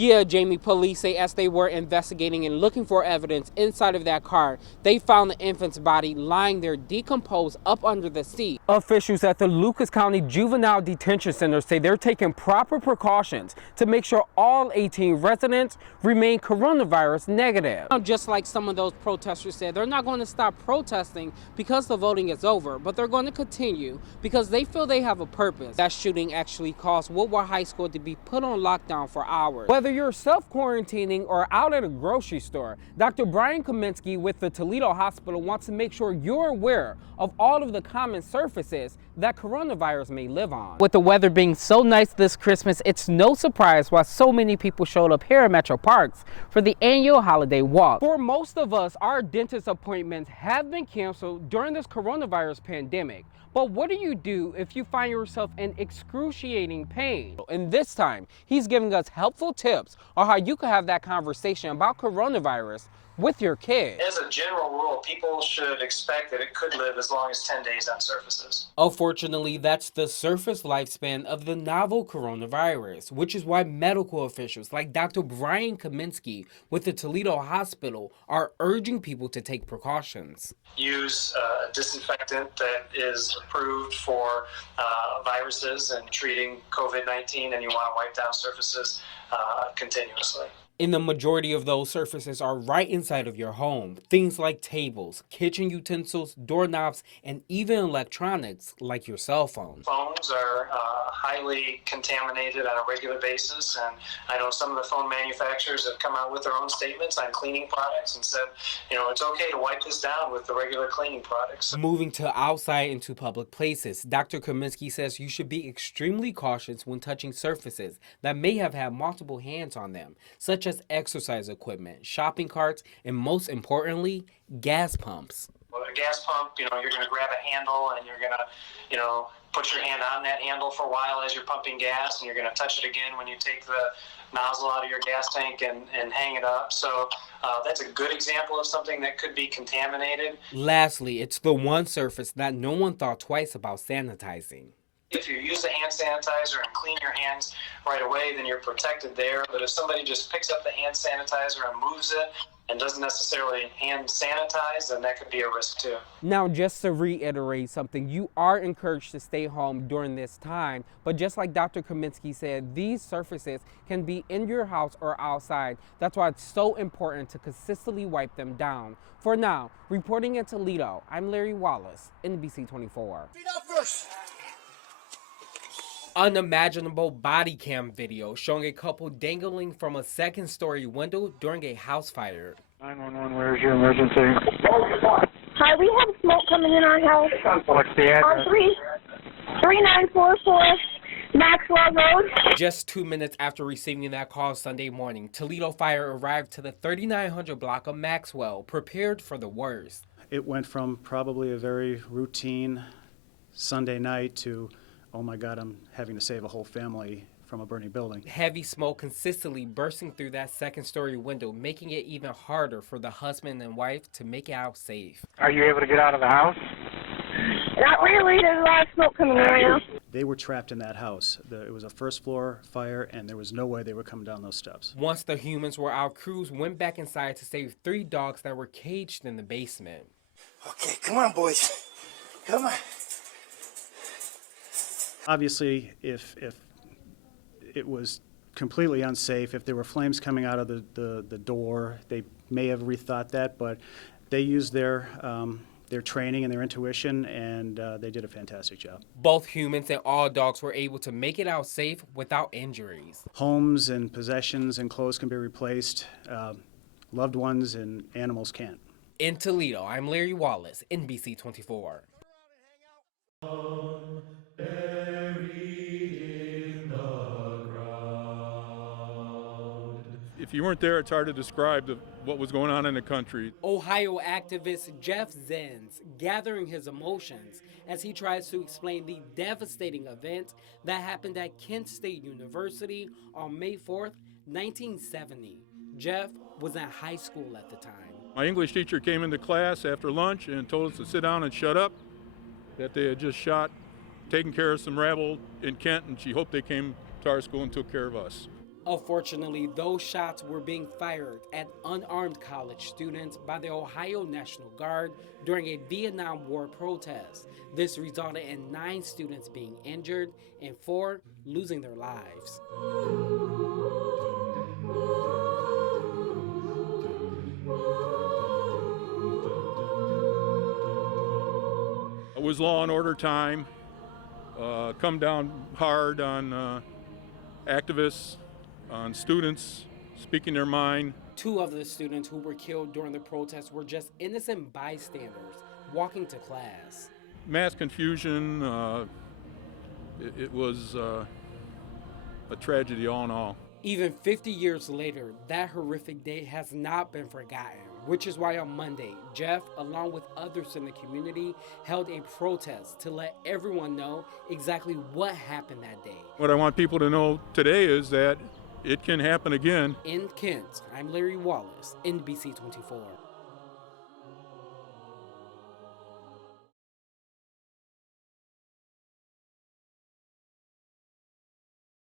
Yeah, Jamie, police say as they were investigating and looking for evidence inside of that car, they found the infant's body lying there decomposed up under the seat. Officials at the Lucas County Juvenile Detention Center say they're taking proper precautions to make sure all 18 residents remain coronavirus negative. Just like some of those protesters said, they're not going to stop protesting because the voting is over, but they're going to continue because they feel they have a purpose. That shooting actually caused Woodward High School to be put on lockdown for hours. Whether you're self-quarantining or out at a grocery store, Dr. Brian Kaminsky with the Toledo Hospital wants to make sure you're aware of all of the common surfaces that coronavirus may live on. With the weather being so nice this Christmas, it's no surprise why so many people showed up here at Metro Parks for the annual holiday walk. For most of us, our dentist appointments have been canceled during this coronavirus pandemic. But what do you do if you find yourself in excruciating pain? And this time, he's giving us helpful tips on how you can have that conversation about coronavirus with your kid. As a general rule, people should expect that it could live as long as 10 days on surfaces. Unfortunately, that's the surface lifespan of the novel coronavirus, which is why medical officials like Dr. Brian Kaminsky with the Toledo Hospital are urging people to take precautions. Use a disinfectant that is approved for viruses and treating COVID-19, and you want to wipe down surfaces continuously. And the majority of those surfaces are right inside of your home. Things like tables, kitchen utensils, doorknobs, and even electronics like your cell phone. Phones are highly contaminated on a regular basis, and I know some of the phone manufacturers have come out with their own statements on cleaning products and said, it's okay to wipe this down with the regular cleaning products. Moving to outside into public places, Dr. Kaminsky says you should be extremely cautious when touching surfaces that may have had multiple hands on them, such as exercise equipment, shopping carts, and most importantly, gas pumps. Well, a gas pump, you're going to grab a handle and you're going to, put your hand on that handle for a while as you're pumping gas, and you're going to touch it again when you take the nozzle out of your gas tank and hang it up. So that's a good example of something that could be contaminated. Lastly, it's the one surface that no one thought twice about sanitizing. If you use the hand sanitizer and clean your hands right away, then you're protected there. But if somebody just picks up the hand sanitizer and moves it and doesn't necessarily hand sanitize, then that could be a risk too. Now, just to reiterate something, you are encouraged to stay home during this time. But just like Dr. Kaminsky said, these surfaces can be in your house or outside. That's why it's so important to consistently wipe them down. For now, reporting in Toledo, I'm Larry Wallace, NBC 24. Feet up first. Unimaginable body cam video showing a couple dangling from a second-story window during a house fire. 911, where's your emergency? Hi, we have smoke coming in our house. What's the address? 3944 Maxwell Road. Just 2 minutes after receiving that call Sunday morning, Toledo Fire arrived to the 3900 block of Maxwell, prepared for the worst. It went from probably a very routine Sunday night to, oh my God, I'm having to save a whole family from a burning building. Heavy smoke consistently bursting through that second-story window, making it even harder for the husband and wife to make it out safe. Are you able to get out of the house? Not really. There's a lot of smoke coming in right now. They were trapped in that house. It was a first-floor fire, and there was no way they were coming down those steps. Once the humans were out, crews went back inside to save 3 dogs that were caged in the basement. Okay, come on, boys. Come on. Obviously, if it was completely unsafe, if there were flames coming out of the door, they may have rethought that, but they used their training and their intuition, and they did a fantastic job. Both humans and all dogs were able to make it out safe without injuries. Homes and possessions and clothes can be replaced. Loved ones and animals can't. In Toledo, I'm Larry Wallace, NBC 24. If you weren't there, it's hard to describe what was going on in the country. Ohio activist Jeff Zins gathering his emotions as he tries to explain the devastating event that happened at Kent State University on May 4th, 1970. Jeff was in high school at the time. My English teacher came into class after lunch and told us to sit down and shut up, that they had just taken care of some rabble in Kent, and she hoped they came to our school and took care of us. Unfortunately, those shots were being fired at unarmed college students by the Ohio National Guard during a Vietnam War protest. This resulted in 9 students being injured and 4 losing their lives. It was law and order time. Come down hard on activists, on students speaking their mind. 2 of the students who were killed during the protest were just innocent bystanders walking to class. Mass confusion. It was a tragedy all in all. Even 50 years later, that horrific day has not been forgotten, which is why on Monday, Jeff, along with others in the community, held a protest to let everyone know exactly what happened that day. What I want people to know today is that it can happen again. In Kent, I'm Larry Wallace, NBC 24.